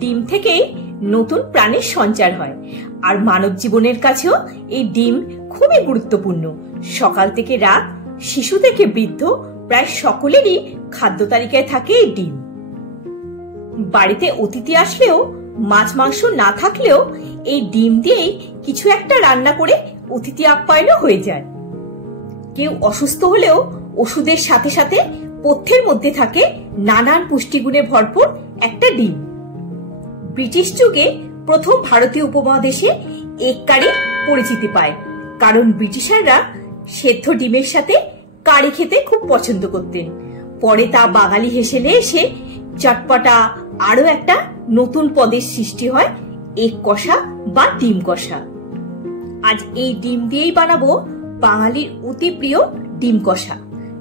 ডিম থেকেই নতুন প্রাণের সঞ্চার হয়। আর মানব জীবনের কাছেও এই ডিম খুবই গুরুত্বপূর্ণ। সকাল থেকে রাত, শিশু থেকে বৃদ্ধ প্রায় সকলেরই খাদ্য তালিকায় থাকে এই ডিম। বাড়িতে অতিথি আসলেও, মাছ মাংস না থাকলেও এই ডিম দিয়েই কিছু একটা রান্না করে অতিথি আপ্যায়নও হয়ে যায়। কেউ অসুস্থ হলেও ওষুধের সাথে সাথে পথ্যের মধ্যে থাকে নানান পুষ্টিগুণে ভরপুর একটা ডিম। ব্রিটিশ যুগে প্রথম ভারতীয় উপমহাদেশে এগ কারি পরিচিতি পায়, কারণ ব্রিটিশাররা সেদ্ধ ডিমের সাথে কারি খেতে খুব পছন্দ করতেন। পরে তা বাঙালি হেসেলে এসে চটপটা আরো একটা নতুন পদের সৃষ্টি হয়, এগ কষা বা ডিম কষা। আজ এই ডিম দিয়েই বানাবো বাঙালির অতি প্রিয় ডিম কষা।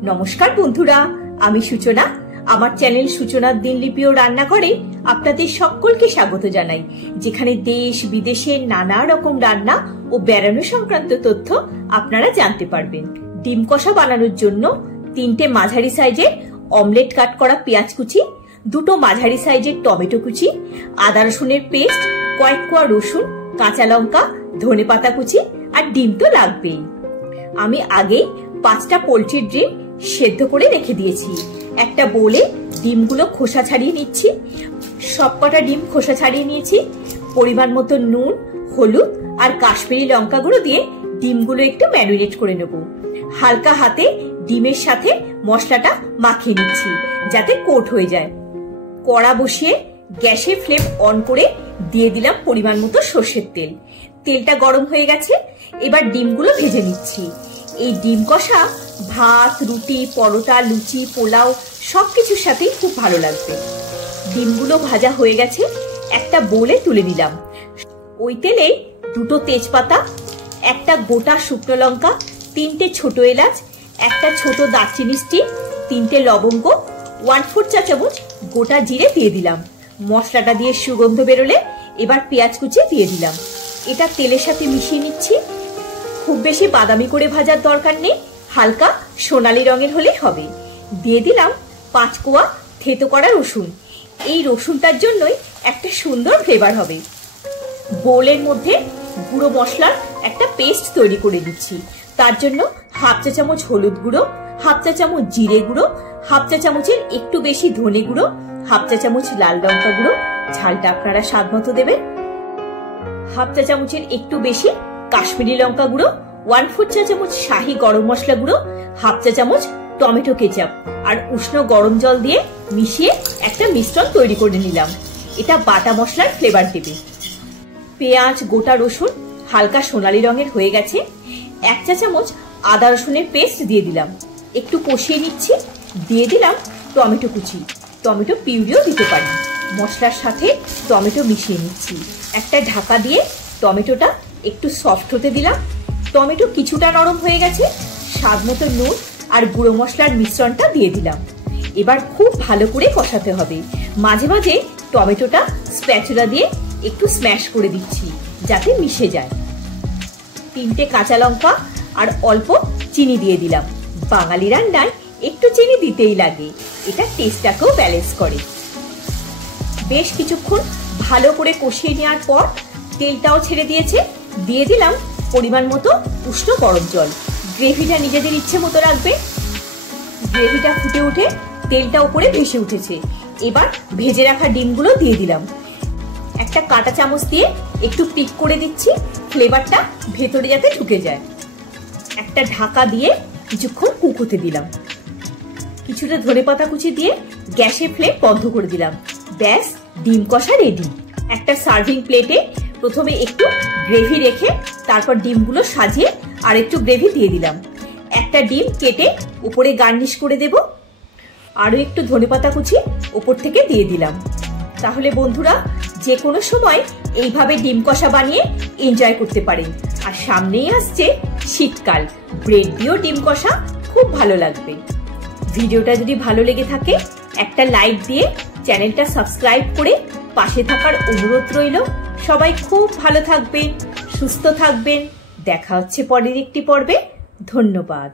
নমস্কার বন্ধুরা, আমি সূচনা। আমার চ্যানেল সূচনার দিনলিপি ও রান্নাঘরে আপনাদের সকলকে স্বাগত জানাই, যেখানে দেশ বিদেশের নানা রকম রান্না ও বেড়ানো সংক্রান্ত তথ্য আপনারা জানতে পারবেন। ডিম কষা বানানোর জন্য 3টে মাঝারি সাইজের অমলেট কাট করা পেঁয়াজ কুচি, 2টো মাঝারি সাইজের টমেটো কুচি, আদা রসুনের পেস্ট, কয়েক কোয়া রসুন, কাঁচা লঙ্কা, ধনেপাতা কুচি আর ডিম তো লাগবেই। আমি আগেই 5টা পোলট্রির ডিম সেদ্ধ করে রেখে দিয়েছি। একটা বোলে ডিমগুলো খোসা ছাড়িয়ে নিচ্ছি। সবকটা ডিম খোসা ছাড়িয়ে নিয়েছি। পরিমাণ মতো নুন, হলুদ আর কাশ্মীরি লঙ্কা গুঁড়ো দিয়ে ডিমগুলো একটু ম্যারিনেট করে নেব। হালকা হাতে ডিমের সাথে মশলাটা মাখিয়ে নিচ্ছি যাতে কোট হয়ে যায়। কড়া বসিয়ে গ্যাসের ফ্লেম অন করে দিয়ে দিলাম পরিমাণ মতো সর্ষের তেল। তেলটা গরম হয়ে গেছে, এবার ডিমগুলো ভেজে নিচ্ছি। এই ডিম কষা ভাত, রুটি, পরোটা, লুচি, পোলাও সবকিছুর সাথেই খুব ভালো লাগবে। ডিমগুলো ভাজা হয়ে গেছে, একটা বোলে তুলে দিলাম। ওই তেলেই 2টো তেজপাতা, একটা গোটা শুকনো লঙ্কা, 3টে ছোট এলাচ, একটা ছোট দারচিনি স্টিক, 3টে লবঙ্গ, 1/4 চা চামচ গোটা জিরে দিয়ে দিলাম। মশলাটা দিয়ে সুগন্ধ বেরোলে এবার পেঁয়াজ কুচি দিয়ে দিলাম। এটা তেলের সাথে মিশিয়ে নিচ্ছি। খুব বেশি বাদামি করে ভাজার দরকার নেই, হালকা সোনালী রঙের হলেই হবে। দিয়ে দিলাম 5 কোয়া থেতো করা রসুন। এই রসুনটার জন্যই একটা সুন্দর ফ্লেভার হবে। বোলের মধ্যে গুঁড়ো মশলার একটা পেস্ট তৈরি করে দিচ্ছি। তার জন্য 1/2 চা চামচ হলুদ গুঁড়ো, 1/2 চা চামচ জিরে গুঁড়ো, 1/2 চা চামচের একটু বেশি ধনে গুঁড়ো, 1/2 চা চামচ লাল লঙ্কা গুঁড়ো, ঝালটা আপনারা স্বাদ মতো দেবেন, 1/2 চা চামচের একটু বেশি কাশ্মীরি লঙ্কা গুঁড়ো, 1/4 চা চামচ শাহি গরম মশলা গুঁড়ো, 1/2 চা চামচ টমেটো কেচাপ আর উষ্ণ গরম জল দিয়ে মিশিয়ে একটা মিশ্রণ তৈরি করে নিলাম। এটা বাটা মশলার ফ্লেভার দেবে। পেঁয়াজ, গোটা রসুন হালকা সোনালী রঙের হয়ে গেছে। 1 চা চামচ আদা রসুনের পেস্ট দিয়ে দিলাম। একটু কষিয়ে নিচ্ছি। দিয়ে দিলাম টমেটো কুচি, টমেটো পিউরিও দিতে পারি। মশলার সাথে টমেটো মিশিয়ে নিচ্ছি। একটা ঢাকা দিয়ে টমেটোটা একটু সফট হতে দিলাম। টমেটো কিছুটা নরম হয়ে গেছে। স্বাদ মতো নুন আর গুঁড়ো মশলার মিশ্রণটা দিয়ে দিলাম। এবার খুব ভালো করে কষাতে হবে। মাঝে মাঝে টমেটোটা স্প্যাচুলা দিয়ে একটু স্ম্যাশ করে দিচ্ছি যাতে মিশে যায়। 3টে কাঁচা লঙ্কা আর অল্প চিনি দিয়ে দিলাম। বাঙালি রান্নায় একটু চিনি দিতেই লাগে, এটা টেস্টটাকেও ব্যালেন্স করে। বেশ কিছুক্ষণ ভালো করে কষিয়ে নেওয়ার পর তেলটাও ছেড়ে দিয়েছে। দিয়ে দিলাম পরিমাণ মতো উষ্ণ গরম জল। গ্রেভিটা নিজেদের ইচ্ছে মতো রাখবে। গ্রেভিটা ফুটে উঠে তেলটা উপরে ভেসে উঠেছে। এবার ভেজে রাখা ডিমগুলো দিয়ে দিলাম। একটা কাঁটা চামচ দিয়ে একটু পিক করে দিচ্ছি, ফ্লেভারটা ভেতরে যাতে ঢুকে যায়। একটা ঢাকা দিয়ে কিছুক্ষণ কুক হতে দিলাম। কিছুটা ধনেপাতা কুচি দিয়ে গ্যাসের ফ্লেম বন্ধ করে দিলাম। ব্যাস, ডিম কষা রেডি। একটা সার্ভিং প্লেটে প্রথমে একটু গ্রেভি রেখে তারপর ডিমগুলো সাজিয়ে আর একটু গ্রেভি দিয়ে দিলাম। একটা ডিম কেটে উপরে গার্নিশ করে দেব। আরো একটু ধনেপাতা কুচি উপর থেকে দিয়ে দিলাম। তাহলে বন্ধুরা, যে কোনো সময় এইভাবে ডিম কষা বানিয়ে এনজয় করতে পারেন। আর সামনেই আসছে শীতকাল, ব্রেড দিয়েও ডিম কষা খুব ভালো লাগবে। ভিডিওটা যদি ভালো লেগে থাকে একটা লাইক দিয়ে চ্যানেলটা সাবস্ক্রাইব করে পাশে থাকার অনুরোধ রইল। সবাই খুব ভালো থাকবেন, সুস্থ থাকবেন। দেখা হচ্ছে পরের একটি পর্বে। ধন্যবাদ।